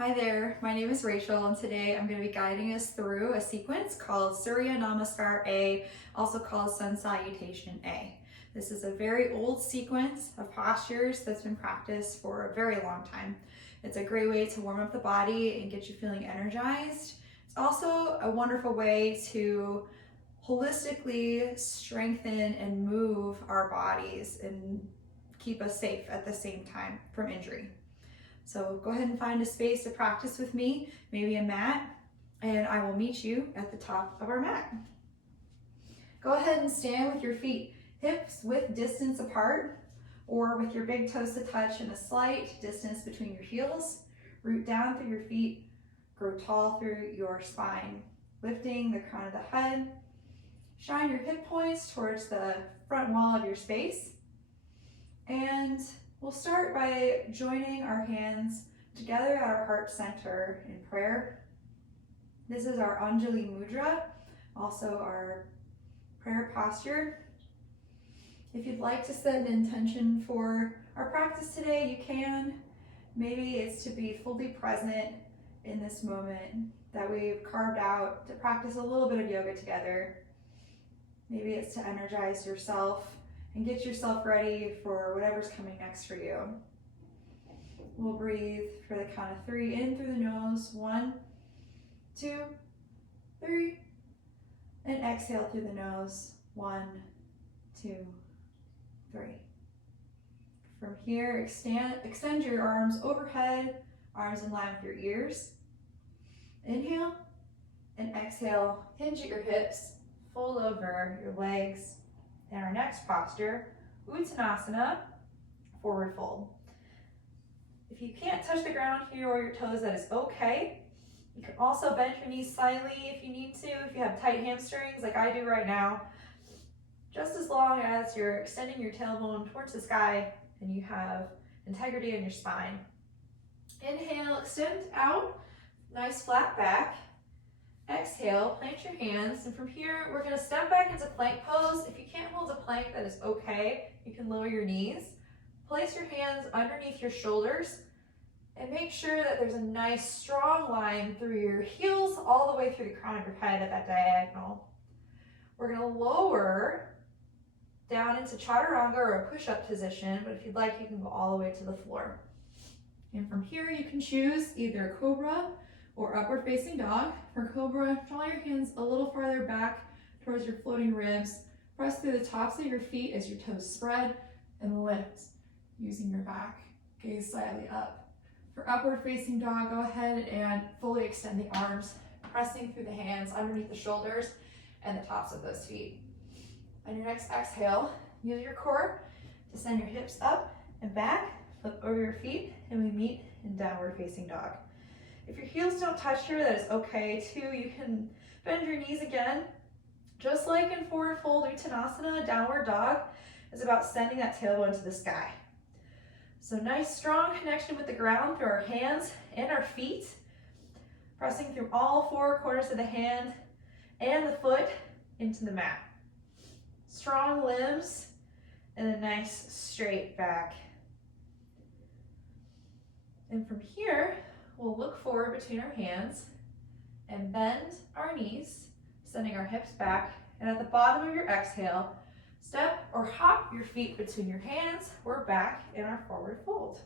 Hi there, my name is Rachel and today I'm going to be guiding us through a sequence called Surya Namaskar A, also called Sun Salutation A. This is a very old sequence of postures that's been practiced for a very long time. It's a great way to warm up the body and get you feeling energized. It's also a wonderful way to holistically strengthen and move our bodies and keep us safe at the same time from injury. So go ahead and find a space to practice with me, maybe a mat, and I will meet you at the top of our mat. Go ahead and stand with your feet hips width distance apart, or with your big toes to touch and a slight distance between your heels. Root down through your feet, grow tall through your spine, lifting the crown of the head. Shine your hip points towards the front wall of your space. And we'll start by joining our hands together at our heart center in prayer. This is our Anjali Mudra, also our prayer posture. If you'd like to set an intention for our practice today, you can. Maybe it's to be fully present in this moment that we've carved out to practice a little bit of yoga together. Maybe it's to energize yourself and get yourself ready for whatever's coming next for you. We'll breathe for the count of 3 in through the nose. 1, 2, 3. And exhale through the nose. 1, 2, 3. From here, extend your arms overhead, arms in line with your ears. Inhale and exhale, hinge at your hips, fold over your legs. And our next posture, Uttanasana, forward fold. If you can't touch the ground here or your toes, that is okay. You can also bend your knees slightly if you need to, if you have tight hamstrings like I do right now. Just as long as you're extending your tailbone towards the sky and you have integrity in your spine. Inhale, extend out, nice flat back. Exhale, plant your hands, and from here, we're gonna step back into plank pose. If you can't hold a plank, that is okay. You can lower your knees. Place your hands underneath your shoulders, and make sure that there's a nice strong line through your heels all the way through the crown of your head at that diagonal. We're gonna lower down into Chaturanga or a push-up position, but if you'd like, you can go all the way to the floor. And from here, you can choose either Cobra or upward facing dog. For Cobra, draw your hands a little farther back towards your floating ribs. Press through the tops of your feet as your toes spread and lift using your back. Gaze slightly up. For upward facing dog, go ahead and fully extend the arms, pressing through the hands underneath the shoulders and the tops of those feet. On your next exhale, use your core to send your hips up and back, flip over your feet, and we meet in downward facing dog. If your heels don't touch here, that is okay too. You can bend your knees again. Just like in forward fold Uttanasana, downward dog is about sending that tailbone to the sky. So nice strong connection with the ground through our hands and our feet. Pressing through all 4 corners of the hand and the foot into the mat. Strong limbs and a nice straight back. And from here, we'll look forward between our hands and bend our knees, sending our hips back. And at the bottom of your exhale, step or hop your feet between your hands. We're back in our forward fold.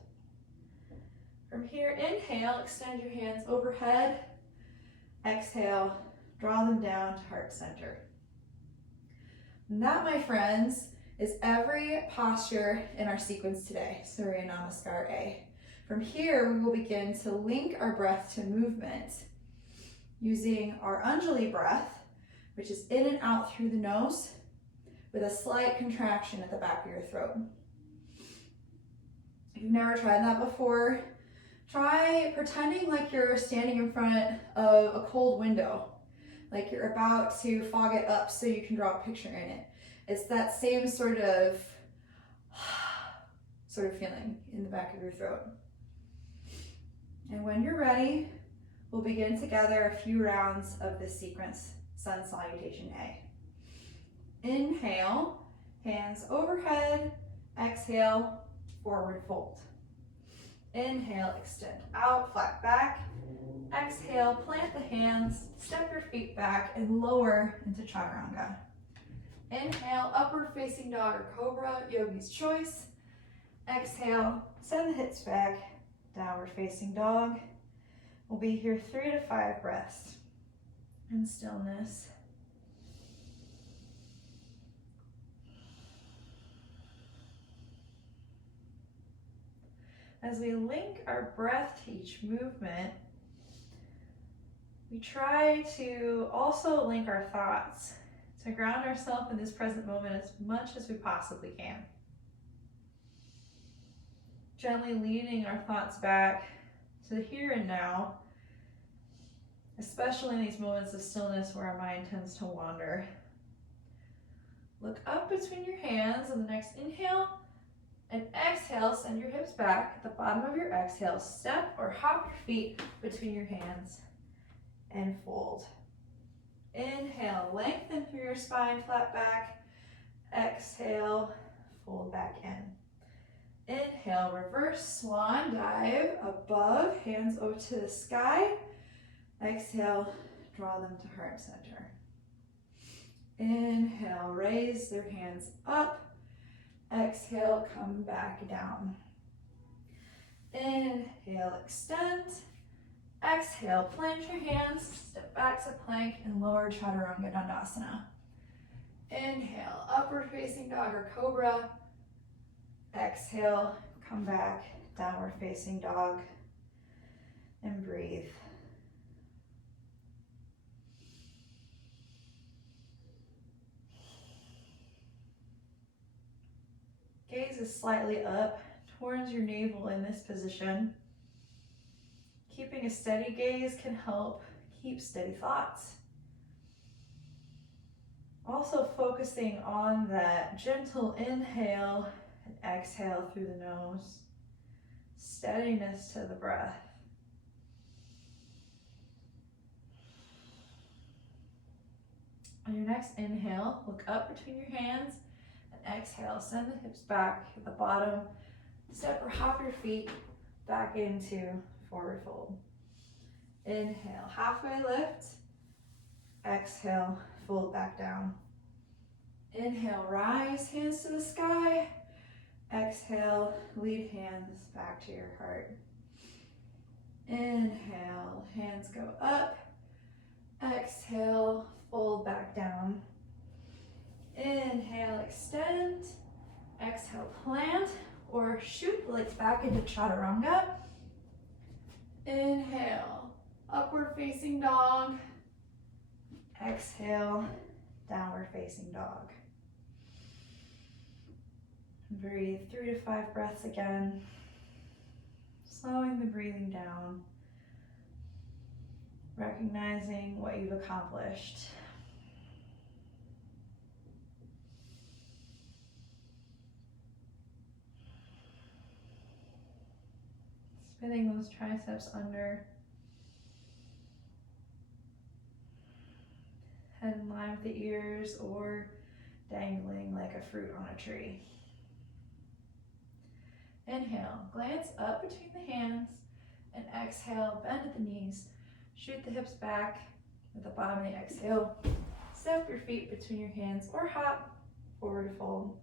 From here, inhale, extend your hands overhead. Exhale, draw them down to heart center. And that, my friends, is every posture in our sequence today, Surya Namaskar A. From here, we will begin to link our breath to movement using our Anjali Breath, which is in and out through the nose with a slight contraction at the back of your throat. If you've never tried that before, try pretending like you're standing in front of a cold window, like you're about to fog it up so you can draw a picture in it. It's that same sort of feeling in the back of your throat. And when you're ready, we'll begin together a few rounds of this sequence, Sun Salutation A. Inhale, hands overhead. Exhale, forward fold. Inhale, extend out, flat back. Exhale, plant the hands, step your feet back, and lower into Chaturanga. Inhale, upward facing dog or cobra, yogi's choice. Exhale, send the hips back, downward facing dog. We'll be here 3 to 5 breaths in stillness. As we link our breath to each movement, we try to also link our thoughts to ground ourselves in this present moment as much as we possibly can. Gently leading our thoughts back to the here and now, especially in these moments of stillness where our mind tends to wander. Look up between your hands on the next inhale, and exhale, send your hips back. At the bottom of your exhale, step or hop your feet between your hands and fold. Inhale, lengthen through your spine, flat back. Exhale, fold back in. Inhale, reverse swan dive above, hands over to the sky. Exhale, draw them to heart center. Inhale, raise their hands up. Exhale, come back down. Inhale, extend. Exhale, plant your hands, step back to plank and lower Chaturanga Dandasana. Inhale, upward facing dog or cobra. Exhale, come back, downward facing dog, and breathe. Gaze is slightly up towards your navel in this position. Keeping a steady gaze can help keep steady thoughts. Also focusing on that gentle inhale and exhale through the nose. Steadiness to the breath. On your next inhale, look up between your hands. Exhale, send the hips back at the bottom. Step or hop your feet back into forward fold. Inhale, halfway lift. Exhale, fold back down. Inhale, rise, hands to the sky. Exhale, lead hands back to your heart. Inhale, hands go up. Exhale, fold back down. Inhale, extend. Exhale, plant or shoot the legs back into Chaturanga. Inhale, upward facing dog. Exhale, downward facing dog. Breathe 3 to 5 breaths again. Slowing the breathing down. Recognizing what you've accomplished. Spinning those triceps under. Head in line with the ears or dangling like a fruit on a tree. Inhale, glance up between the hands, and exhale, bend at the knees. Shoot the hips back at the bottom of the exhale. Step your feet between your hands or hop forward fold.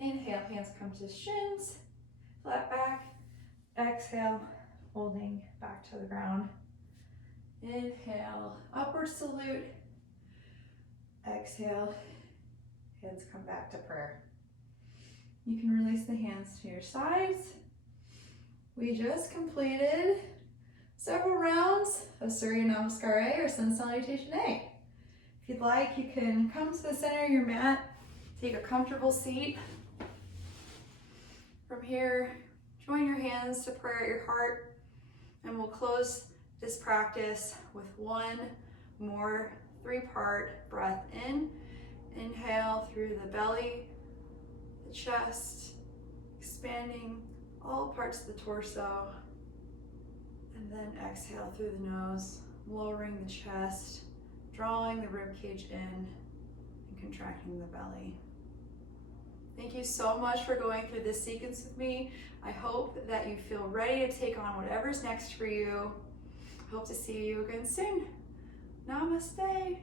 Inhale, hands come to shins, flat back. Exhale, folding back to the ground. Inhale, upward salute. Exhale, hands come back to prayer. You can release the hands to your sides. We just completed several rounds of Surya Namaskar A or Sun Salutation A. If you'd like, you can come to the center of your mat, take a comfortable seat. From here, join your hands to prayer at your heart, and we'll close this practice with one more 3-part breath in. Inhale through the belly, the chest, expanding all parts of the torso, and then exhale through the nose, lowering the chest, drawing the rib cage in, and contracting the belly. Thank you so much for going through this sequence with me. I hope that you feel ready to take on whatever's next for you. Hope to see you again soon. Namaste.